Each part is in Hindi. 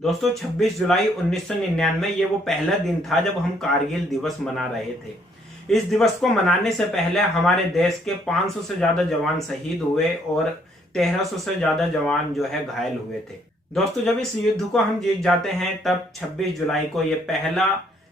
दोस्तों 26 जुलाई 1999 ये वो पहला दिन था जब हम कारगिल दिवस मना रहे थे। इस दिवस को मनाने से पहले हमारे देश के 500 से ज्यादा जवान शहीद हुए और 1300 से ज्यादा जवान जो है घायल हुए थे। दोस्तों जब इस युद्ध को हम जीत जाते हैं तब 26 जुलाई को ये पहला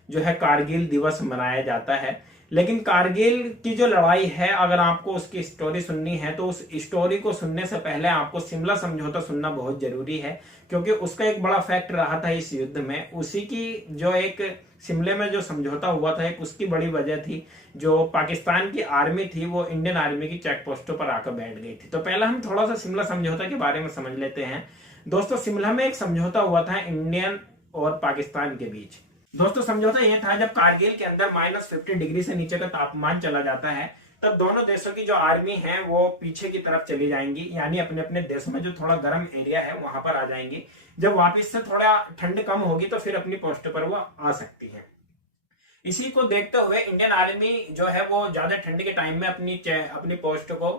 जो है कारगिल दिवस मनाया जाता है। लेकिन कारगिल की जो लड़ाई है, अगर आपको उसकी स्टोरी सुननी है तो उस स्टोरी को सुनने से पहले आपको शिमला समझौता सुनना बहुत जरूरी है, क्योंकि उसका एक बड़ा फैक्ट रहा था इस युद्ध में। उसी की जो एक शिमले में जो समझौता हुआ था, एक उसकी बड़ी वजह थी। जो पाकिस्तान की आर्मी थी वो इंडियन आर्मी की चेक पोस्टों पर आकर बैठ गई थी। तो पहले हम थोड़ा सा शिमला समझौता के बारे में समझ लेते हैं। दोस्तों शिमला में एक समझौता हुआ था इंडियन और पाकिस्तान के बीच। दोस्तों समझौता यह था, जब कारगिल के अंदर -50 डिग्री से नीचे का तापमान चला जाता है तब दोनों देशों की जो आर्मी है वो पीछे की तरफ चली जाएंगी, यानी अपने अपने देशों में जो थोड़ा गर्म एरिया है वहां पर आ जाएंगी। जब वापस से थोड़ा ठंड कम होगी तो फिर अपनी पोस्ट पर वो आ सकती है। इसी को देखते हुए इंडियन आर्मी जो है वो ज्यादा ठंड के टाइम में अपनी पोस्ट को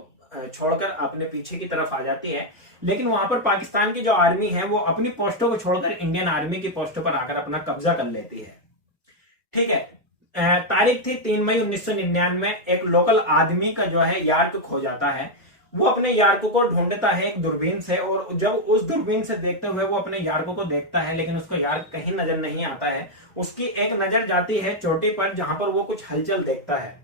छोड़कर अपने पीछे की तरफ आ जाती है। लेकिन वहां पर पाकिस्तान की जो आर्मी है वो अपनी पोस्टों को छोड़कर इंडियन आर्मी की पोस्टों पर आकर अपना कब्जा कर लेती है। ठीक है। तारीख थी 3 मई 1999। एक लोकल आदमी का जो है यार्क खो जाता है। वो अपने यार्क को ढूंढता है एक दूरबीन से, और जब उस दूरबीन से देखते हुए वो अपने यार्क को देखता है, लेकिन उसको यार्क कहीं नजर नहीं आता है। उसकी एक नजर जाती है चोटी पर, जहां पर वो कुछ हलचल देखता है।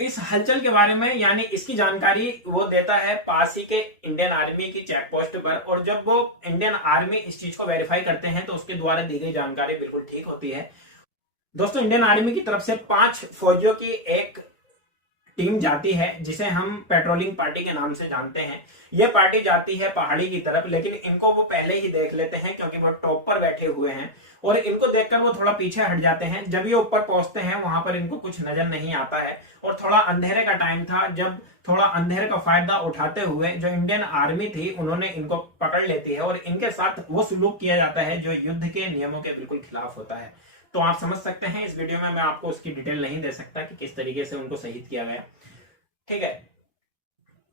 इस हलचल के बारे में, यानी इसकी जानकारी वो देता है पास ही के इंडियन आर्मी की चेक पोस्ट पर। और जब वो इंडियन आर्मी इस चीज को वेरीफाई करते हैं तो उसके द्वारा दी गई जानकारी बिल्कुल ठीक होती है। दोस्तों इंडियन आर्मी की तरफ से 5 फौजियों की एक टीम जाती है, जिसे हम पेट्रोलिंग पार्टी के नाम से जानते हैं। यह पार्टी जाती है पहाड़ी की तरफ, लेकिन इनको वो पहले ही देख लेते हैं क्योंकि वो टॉप पर बैठे हुए हैं, और इनको देखकर वो थोड़ा पीछे हट जाते हैं। जब ये ऊपर पहुंचते हैं वहां पर इनको कुछ नजर नहीं आता है, और थोड़ा अंधेरे का टाइम था। जब थोड़ा अंधेरे का फायदा उठाते हुए जो इंडियन आर्मी थी उन्होंने इनको पकड़ लेती है, और इनके साथ वो सलूक किया जाता है जो युद्ध के नियमों के बिल्कुल खिलाफ होता है। तो आप समझ सकते हैं, इस वीडियो में मैं आपको उसकी डिटेल नहीं दे सकता कि किस तरीके से उनको शहीद किया गया। ठीक है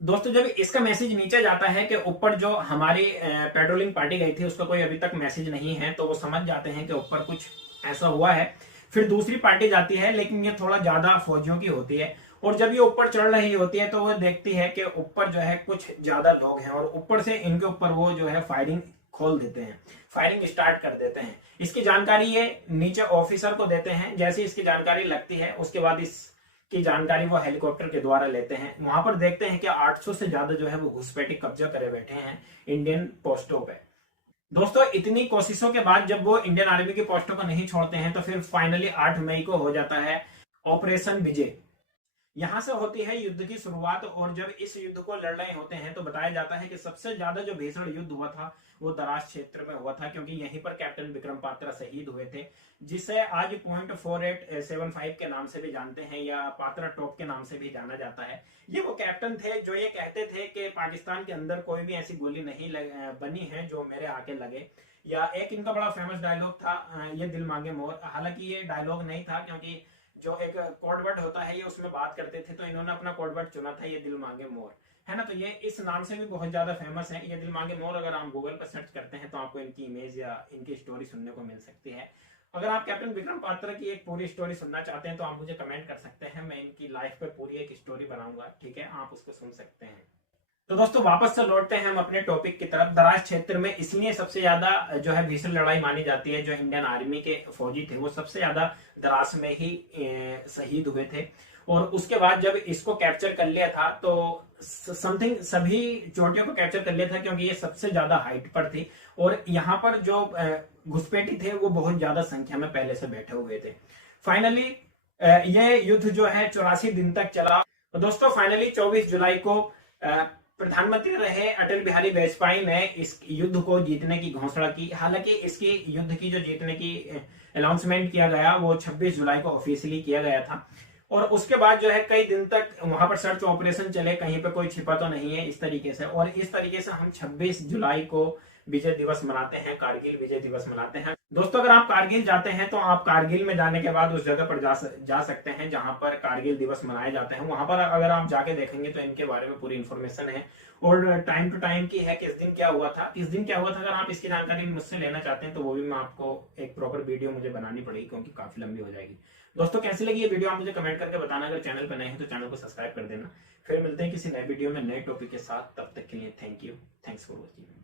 दोस्तों, जब इसका मैसेज नीचे जाता है कि ऊपर जो हमारी पेट्रोलिंग पार्टी गई थी उसका कोई अभी तक मैसेज नहीं है, तो वो समझ जाते हैं कि ऊपर कुछ ऐसा हुआ है। फिर दूसरी पार्टी जाती है, लेकिन ये थोड़ा ज्यादा फौजियों की होती है, और जब ये ऊपर चढ़ रही होती है तो वो देखती है कि ऊपर जो है कुछ ज्यादा लोग हैं, और ऊपर से इनके ऊपर वो जो है फायरिंग खोल देते हैं, फायरिंग स्टार्ट कर देते हैं। इसकी जानकारी ये नीचे ऑफिसर को देते हैं। जैसे इसकी जानकारी लगती है उसके बाद इसकी जानकारी वो हेलीकॉप्टर के द्वारा लेते हैं। वहां पर देखते हैं कि 800 से ज्यादा जो है वो घुसपैठी कब्जा करे बैठे हैं इंडियन पोस्टों पे। दोस्तों इतनी कोशिशों के बाद जब वो इंडियन आर्मी की पोस्टों को नहीं छोड़ते हैं तो फिर फाइनली 8 मई को हो जाता है ऑपरेशन विजय। यहां से होती है युद्ध की शुरुआत। और जब इस युद्ध को लड़ रहे होते हैं तो बताया जाता है कि सबसे ज्यादा जो भीषण युद्ध हुआ था वो दराज क्षेत्र में हुआ था, क्योंकि यहीं पर कैप्टन विक्रम पात्रा शहीद हुए थे, जिसे आज .4875 के नाम से भी जानते हैं, या पात्रा टॉप के नाम से भी जाना जाता है। ये वो कैप्टन थे जो ये कहते थे कि पाकिस्तान के अंदर कोई भी ऐसी गोली नहीं बनी है जो मेरे आके लगे। या एक इनका बड़ा फेमस डायलॉग था, ये दिल मांगे मोर। हालांकि ये डायलॉग नहीं था, क्योंकि जो एक कोड वर्ड होता है ये उसमें बात करते थे, तो इन्होंने अपना कोड वर्ड चुना था, ये दिल मांगे मोर, है ना। तो ये इस नाम से भी बहुत ज्यादा फेमस है, ये दिल मांगे मोर। अगर आप गूगल पर सर्च करते हैं तो आपको इनकी इमेज या इनकी स्टोरी सुनने को मिल सकती है। अगर आप कैप्टन विक्रम पात्रा की एक पूरी स्टोरी सुनना चाहते हैं तो आप मुझे कमेंट कर सकते हैं, मैं इनकी लाइफ पे पूरी एक स्टोरी बनाऊंगा, ठीक है, आप उसको सुन सकते हैं। तो दोस्तों वापस से लौटते हैं हम अपने टॉपिक की तरफ। दराज क्षेत्र में इसलिए सबसे ज्यादा जो है भीषण लड़ाई मानी जाती है, जो इंडियन आर्मी के फौजी थे वो सबसे ज्यादा दराज में ही शहीद हुए थे। और उसके बाद जब इसको कैप्चर कर लिया था तो समथिंग सभी चोटियों को कैप्चर कर लिया था, क्योंकि ये सबसे ज्यादा हाइट पर थी, और यहाँ पर जो घुसपैठी थे वो बहुत ज्यादा संख्या में पहले से बैठे हुए थे। फाइनली ये युद्ध जो है 84 दिन तक चला। तो दोस्तों फाइनली 24 जुलाई को प्रधानमंत्री रहे अटल बिहारी वाजपेयी ने इस युद्ध को जीतने की घोषणा की। हालांकि इसकी युद्ध की जो जीतने की अनाउंसमेंट किया गया वो 26 जुलाई को ऑफिशियली किया गया था। और उसके बाद जो है कई दिन तक वहां पर सर्च ऑपरेशन चले, कहीं पे कोई छिपा तो नहीं है, इस तरीके से। और इस तरीके से हम 26 जुलाई को विजय दिवस मनाते हैं, कारगिल विजय दिवस मनाते हैं। दोस्तों अगर आप कारगिल जाते हैं तो आप कारगिल में जाने के बाद उस जगह पर जा सकते हैं जहां पर कारगिल दिवस मनाए जाते हैं। वहां पर अगर आप जाके देखेंगे तो इनके बारे में पूरी इन्फॉर्मेशन है और टाइम टू टाइम की है, किस दिन क्या हुआ था, किस दिन क्या हुआ था। अगर आप इसकी जानकारी मुझसे लेना चाहते हैं तो वो भी मैं आपको एक प्रॉपर वीडियो मुझे बनानी पड़ेगी क्योंकि काफी लंबी हो जाएगी। दोस्तों कैसी लगी ये वीडियो आप मुझे कमेंट करके बताना। अगर चैनल पर नए हैं तो चैनल को सब्सक्राइब कर देना। फिर मिलते हैं किसी नए वीडियो में नए टॉपिक के साथ, तब तक के लिए thank you, thanks for watching.